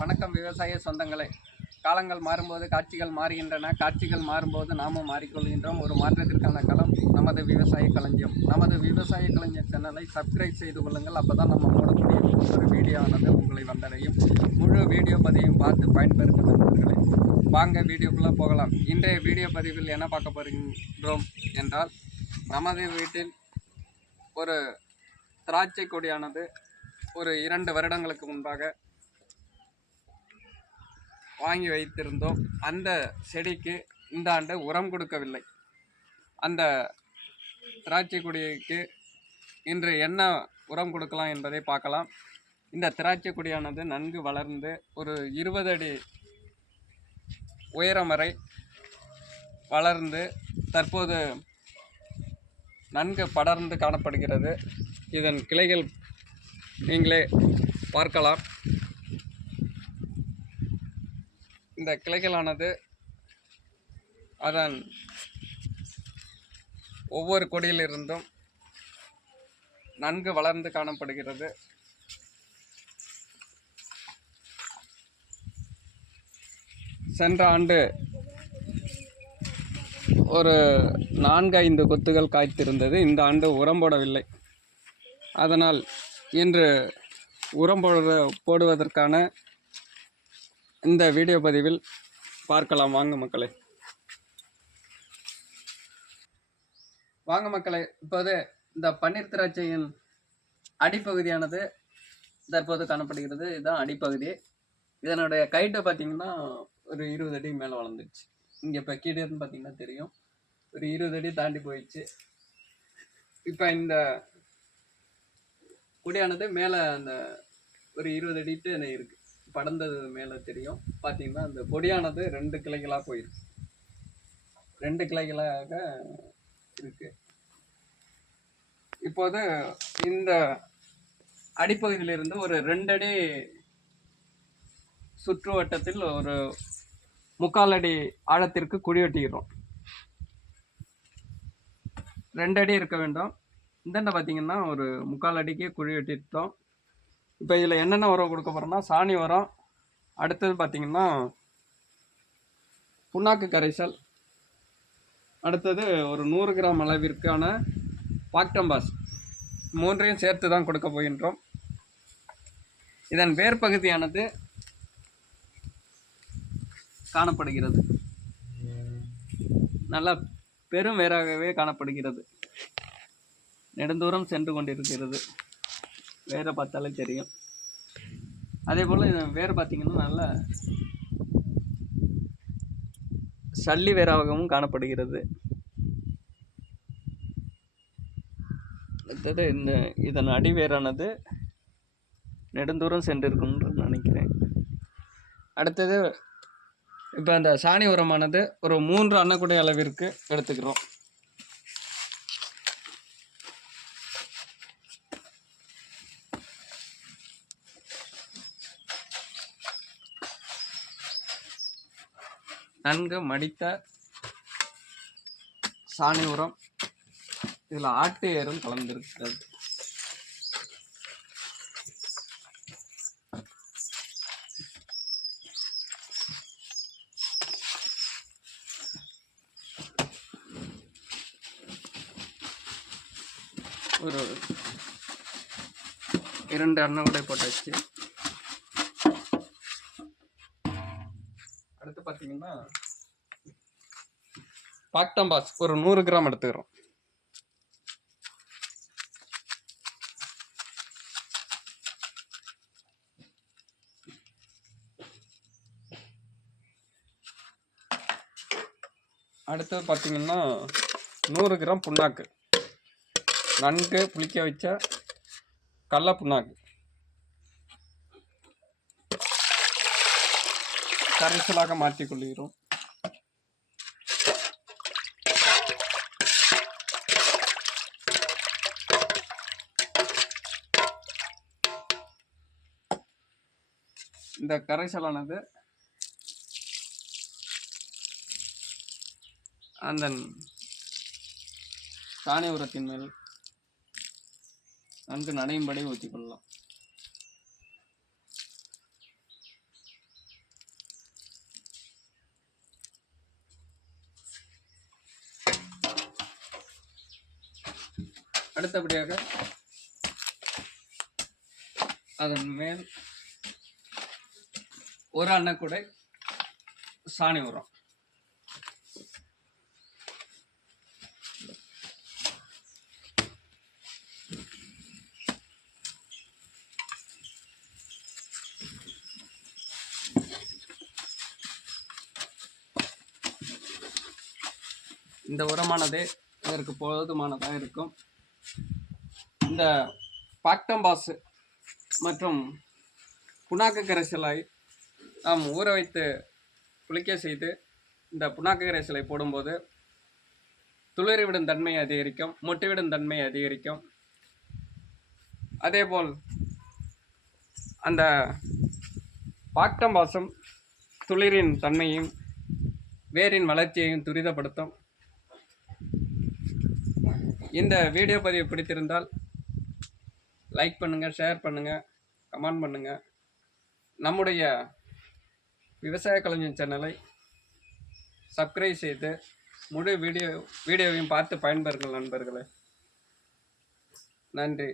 வணக்கம் விவசாய சொந்தங்களே. காலங்கள் மாறும்போது காட்சிகள் மாறுகின்றன. காட்சிகள் மாறும்போது நாமும் மாறிக்கொள்கின்றோம். ஒரு மாற்றத்திற்கான களம் நமது விவசாய களஞ்சியம். நமது விவசாய களஞ்சியம் சேனலை சப்ஸ்கிரைப் செய்து கொள்ளுங்கள். அப்போ தான் நம்ம போடக்கூடிய ஒரு வீடியோவானது உங்களை வந்தடையும். முழு வீடியோ பதிவையும் பார்த்து பயன்பெறுங்க நண்பர்களே. வாங்க வீடியோக்குள்ளே போகலாம். இன்றைய வீடியோ பதிவில் என்ன பார்க்க போகின்றோம் என்றால் நமது வீட்டில் ஒரு திராட்சை கொடியானது ஒரு இரண்டு வருடங்களுக்கு முன்பாக வாங்கி வைத்திருந்தோம். அந்த செடிக்கு இந்த ஆண்டு உரம் கொடுக்கவில்லை. அந்த திராட்சை கொடிக்கு இன்று என்ன உரம் கொடுக்கலாம் என்பதை பார்க்கலாம். இந்த திராட்சை கொடியானது நன்கு வளர்ந்து ஒரு இருபது அடி உயரம் வரை வளர்ந்து தற்போது நன்கு படர்ந்து காணப்படுகிறது. இதன் கிளைகள் நீங்களே பார்க்கலாம். இந்த கிளைகளானது அதன் ஒவ்வொரு கொடியிலிருந்தும் நன்கு வளர்ந்து காணப்படுகிறது. சென்ற ஆண்டு ஒரு நான்கு ஐந்து கொத்துகள் காய்த்திருந்தது. இந்த ஆண்டு உரம் போடவில்லை. அதனால் இன்று உரம் போடுற போடுவதற்கான இந்த வீடியோ பதிவில் பார்க்கலாம். வாங்க மக்களே. வாங்க மக்களே இப்போது இந்த பன்னீர் திராட்சையின் அடிப்பகுதியானது தற்போது காணப்படுகிறது. இதுதான் அடிப்பகுதி. இதனுடைய கைட்டை பார்த்தீங்கன்னா ஒரு இருபது அடி மேலே வளர்ந்துச்சு இங்கே இப்போ கீழேருந்து பார்த்தீங்கன்னா தெரியும். ஒரு இருபது அடி தாண்டி போயிடுச்சு. இப்போ இந்த கொடியானது மேலே அந்த ஒரு இருபது அடிட்டு இருக்குது படர்ந்தது மேலே தெரியும். பார்த்தீங்கன்னா அந்த கொடியானது ரெண்டு கிளைகளாக போயிருக்கு. ரெண்டு கிளைகளாக இருக்கு. இப்போது இந்த அடிப்பகுதியிலிருந்து ஒரு ரெண்டடி சுற்றுவட்டத்தில் சுற்று வட்டத்தில் ஒரு முக்கால் அடி ஆழத்திற்கு குழி வெட்டிக்கிறோம் ரெண்டு அடி இருக்க வேண்டும். இந்தாண்ட பார்த்தீங்கன்னா ஒரு முக்கால் அடிக்கு குழி வெட்டிட்டோம் இப்போ இதில் என்னென்ன உரம் கொடுக்க போகிறோம்னா சாணி உரம் அடுத்தது பார்த்தீங்கன்னா புண்ணாக்கு கரைசல் அடுத்தது ஒரு நூறு கிராம் அளவிற்கான பாக்டம்பாஸ். மூன்றையும் சேர்த்து தான் கொடுக்க போகின்றோம். இதன் வேர் பகுதியானது காணப்படுகிறது. நல்லா பெரும் வேறாகவே காணப்படுகிறது. நெடுந்தூரம் சென்று கொண்டிருக்கிறது. வேற பார்த்தாலே தெரியும். அதே போல் வேறு பார்த்தீங்கன்னா நல்ல சல்லி வேராகவும் காணப்படுகிறது. அடுத்தது இந்த இதன் அடிவேரானது நெடுந்தூரம் சென்றிருக்கும்னு நினைக்கிறேன். அடுத்தது இப்போ அந்த சாணி உரமானது ஒரு மூன்று அன்னக்குடை அளவிற்கு எடுத்துக்கிறோம். நன்கு மடித்த சாணி உரம். இதில் ஆட்டு ஏரும் கலந்திருக்கிறது. ஒரு இரண்டு அன்னகுடை போட்டாச்சு. அடுத்து பார்த்தீங்கன்னா பாக்டம்பாஸ் ஒரு நூறு கிராம் எடுத்துக்கிறோம். அடுத்தது பார்த்தீங்கன்னா நூறு கிராம் புண்ணாக்கு. நன்கு புளிக்க வச்ச கடல புண்ணாக்கு கரைசலாக மாற்றிக்கொள்கிறோம். இந்த கரைசலானது அந்த தானே உரத்தின் மேல் நன்கு நனையும்படி ஊற்றிக்கொள்ளலாம். அடுத்தபடியாக அதன் மேல் ஒரு அன்னக்கூடை சாணி உரம். இந்த உரமானது இதற்கு போதுமானதாக இருக்கும். இந்த பாக்டம்பாஸ் மற்றும் புண்ணாக்கு கரைசலை நாம் ஊற வைத்து குளிக்க செய்து இந்த புண்ணாக்கு கரைசலை போடும்போது துளிர்விடும் தன்மை அதிகரிக்கும் மொட்டுவிடும் தன்மை அதிகரிக்கும். அதேபோல் அந்த பாக்டம்பாசம் துளிரின் தன்மையும் வேரின் வளர்ச்சியையும் துரிதப்படுத்தும். இந்த வீடியோ பதிவு பிடித்திருந்தால் லைக் பண்ணுங்கள் ஷேர் பண்ணுங்கள் கமெண்ட் பண்ணுங்கள் நம்முடைய விவசாய கலைஞர் சேனலை சப்ஸ்கிரைப் செய்து முழு வீடியோ வீடியோவையும் பார்த்து பயன்பெறுங்கள் நண்பர்களே. நன்றி.